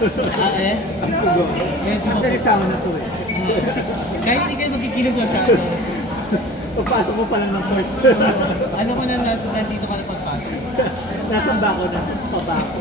Ah, eh? Ang pugo. Actually, sauna to eh. Kaya hindi kayo magkikilos masyado. Pagpasok mo pala ng court. Ano mo na nandito ka na pagpasok? Nasa bako, nasa pabako.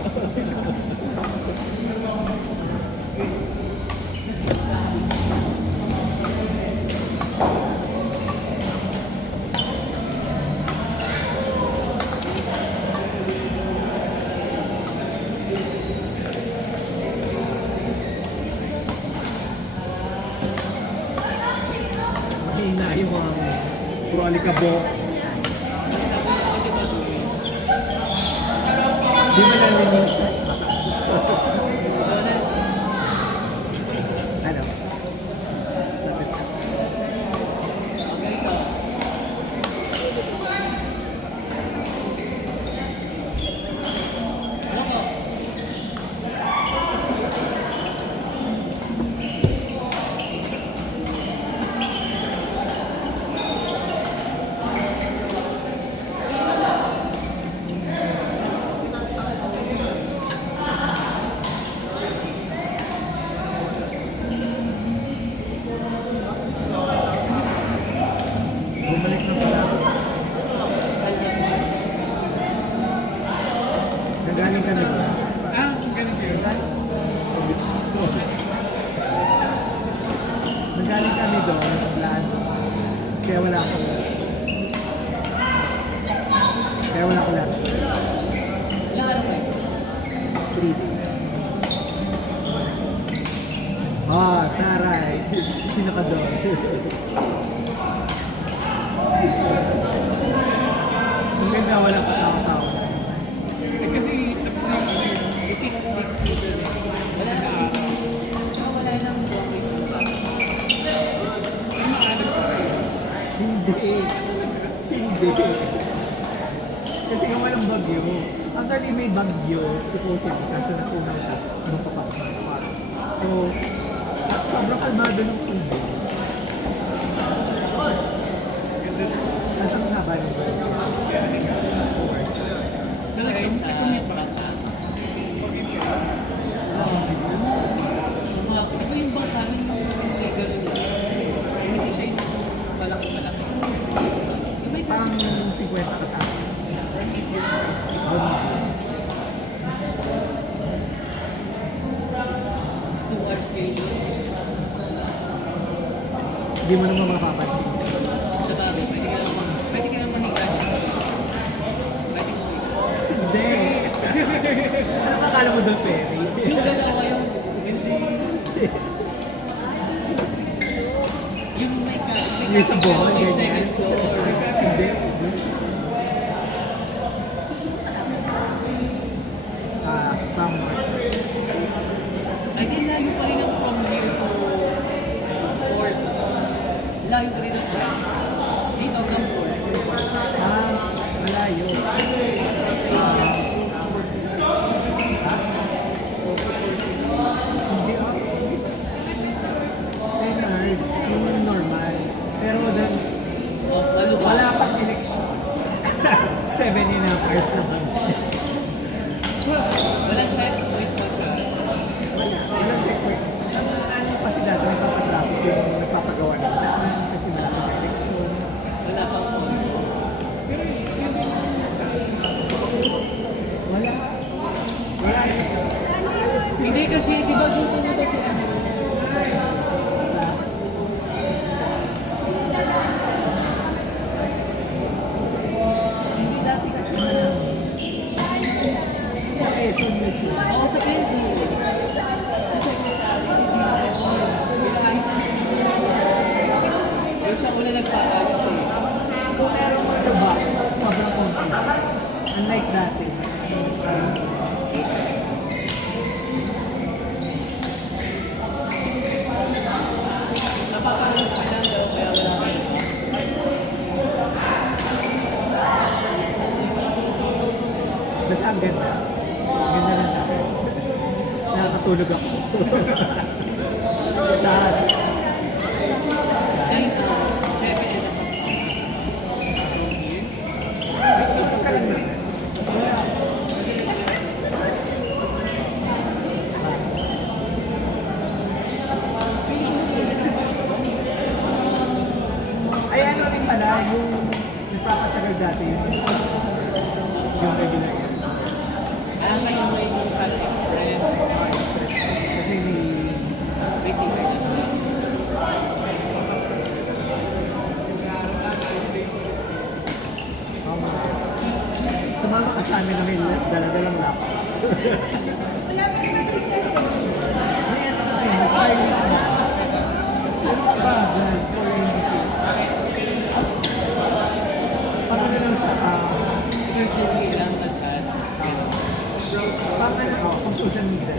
Mahina yung mga pro-alikabok. Di ba narinig? Ano? Lapit ka. Bumalik na pala ako. Nagaling kami ba? Ganun kayo. Nagaling kami doon, last. Kaya wala ako. Kaya wala ko lang. Ilang araw kayo? 3 days. Ah, taray. Sino ka doon? Ang ganda, wala pa tao-tao. Eh kasi tapos na yung itik season. Wala na araw. Wala lang buhay ng bata. Hindi. Hindi. Kasi nga walang bagyo. Actually may bagyo, supposedly, kaso natunang ka, mapapasok na pa. So, sobrang kalmado ng tubig. Nasaan nga ba yung bagyo? Guys, bata. Ito yung bangka ng may gano'n na. Hindi siya yung malaki-malaki. Yung may Pang 50 kataas. Oh, 2 hours kayo. hindi mo naman mapapansin. Sa bagay, pwede ka lang mahiga dyan. Pwede ko mahiga. Hindi! Ano akala mo doon, Ferry? Yung gano'n kayo, hindi. Yung Yung sa ball, yung ganyan. second floor. Hindi. From Ay, di layo pa rin ang from here to port. Layo pa rin ang port. Dito ang port. malayo. Hindi ako. 10 hours, yung normal. Pero then, wala pang election. 7.5 hours naman. Walang checkpoint pa siya. Walang checkpoint. Ano kasi dati nagpapatraffic yung nagpapagawa ng daan kasi malaki na election. Wala pang Wala. Wala na siya. Hindi kasi, di ba dito mo kasi ano? Hindi dati kasi malang. Okay, so medyo. Oo, sa Quezon. Doon siya una nagpapayos eh. Kung meron mo diba, sobrang konti. Unlike dati. Napapayos ka lang daw, kaya wala ka. Basta ang ganda. Ang ganda lang dati. Nakakatulog ako. Lahat. Dahil ano, 7 and a half. Gusto ko ka lang na. dati yung regular. Kayo may yung express. Kasi May singer na siya. sumama ka sa amin na may dala-dalang laptop. May ano ka rin, may bagal for indication. Parang lang siya, Emergency lang na chat. parang pang social media.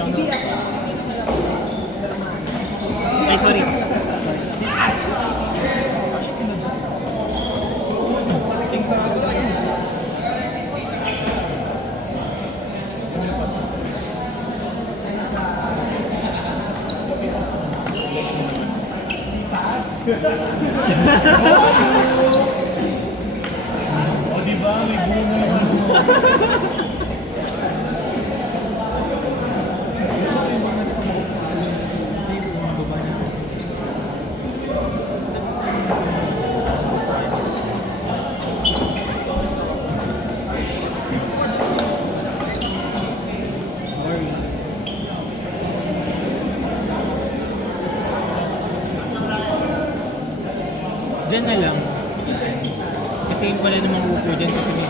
Regular na. Ay, sorry. O diba, may buo na yung Diyan na lang. Kasi yun pala namang upo dyan kasi may...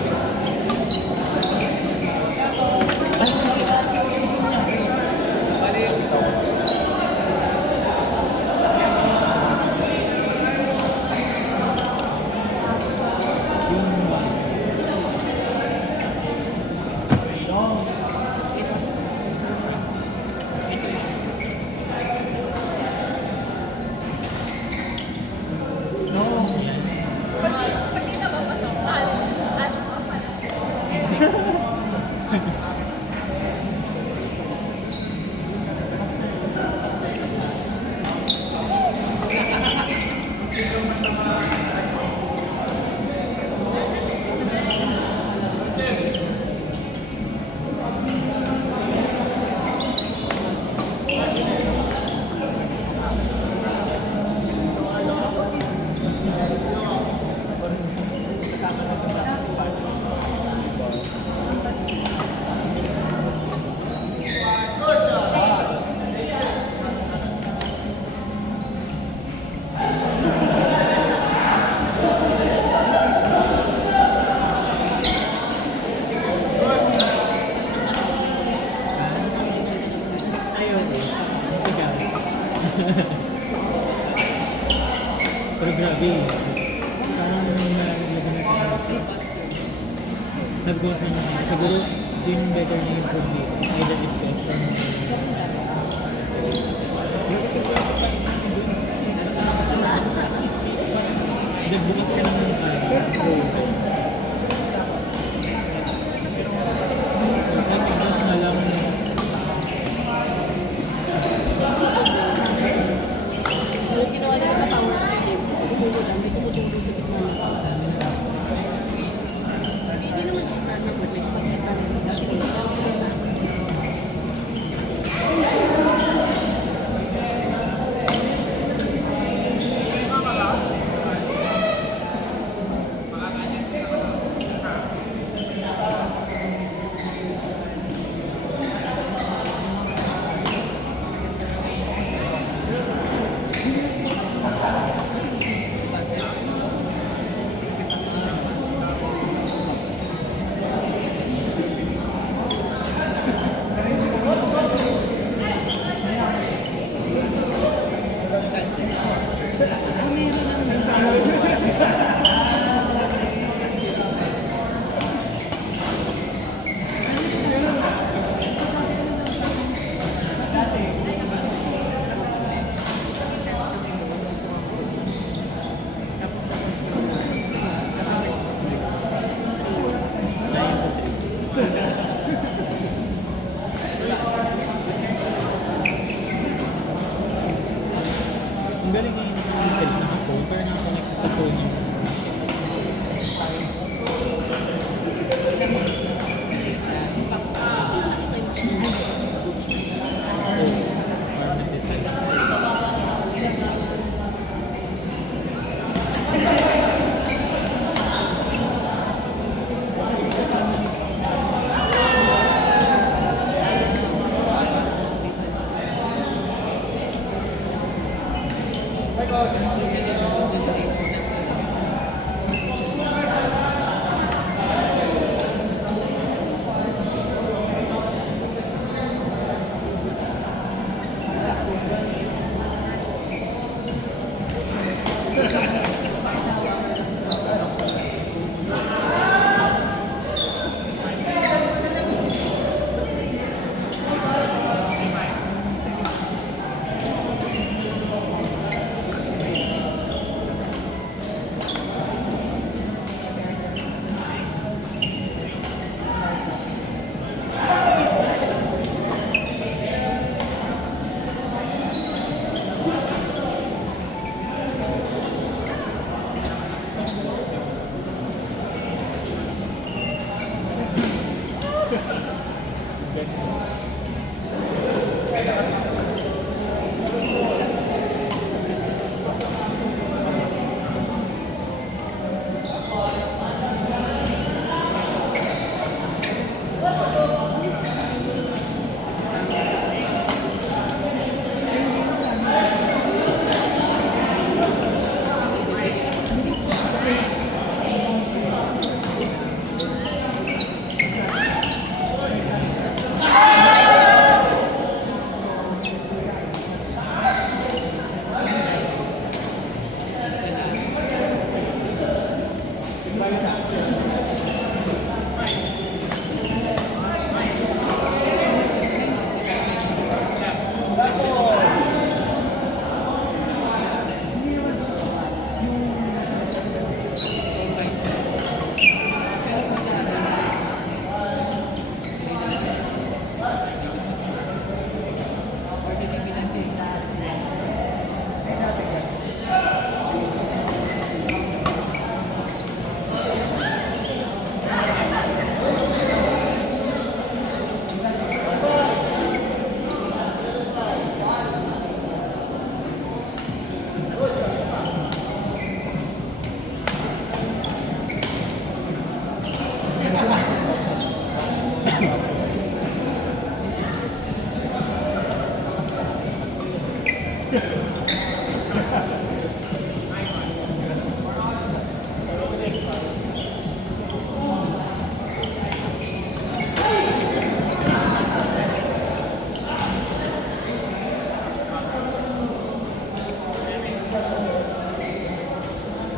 Pero grabe, parang nalagyan natin. Sabi ko sa inyo, siguro yung better na yung food dito. Either it's best or nagbukas ka naman ng Ginawa nila sa pangalan, tumutulan, may tumutulong sa gitna ng pangalan. Hindi naman kita na may pagkita ng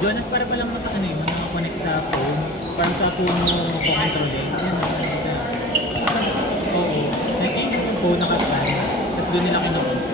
Jonas, para palang ano eh, connect sa phone. Parang sa phone mo control eh. Yan, oo. Yung phone nakaspan. Tapos doon nila kinukontrol.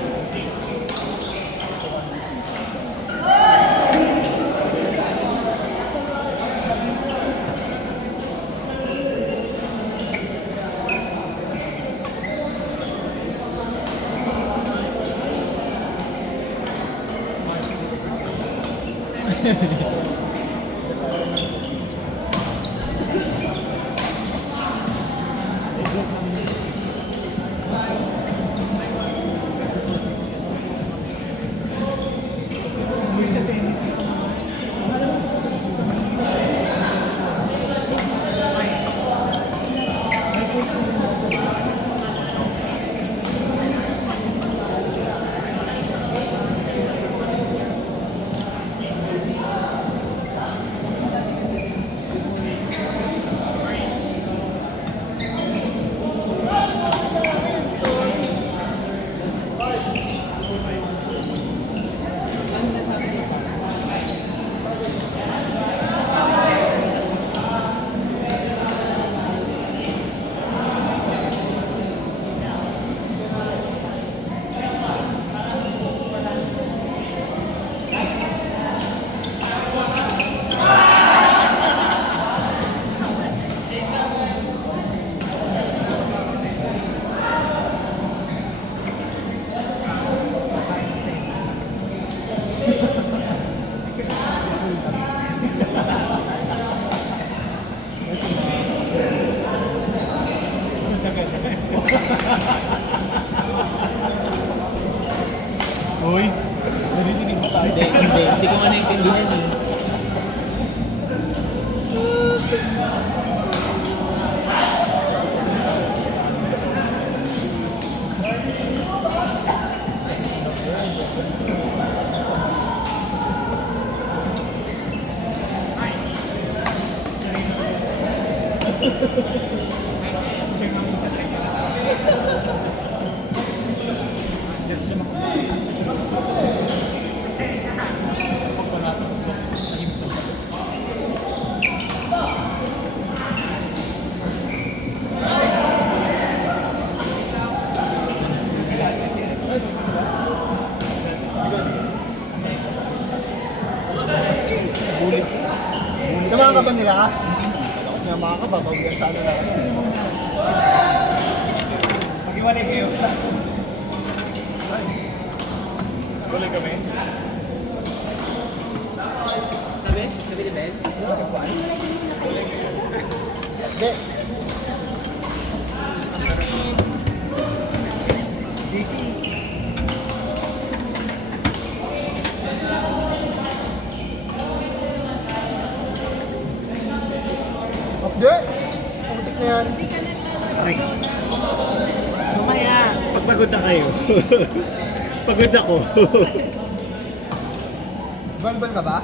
Uy, narinig ba tayo? Hindi ko nga naiintindihan eh. Naman ka ba nila? Naman ka ba? Pag sa ano na? Mag-iwalay kayo. Iwalay kami. Sabi? Sabi ni Ben? Hindi. na yan. Hindi ka naglalaro Ay. na. Mamaya, pagpagod na kayo. Pagod ako. Volleyball ka ba?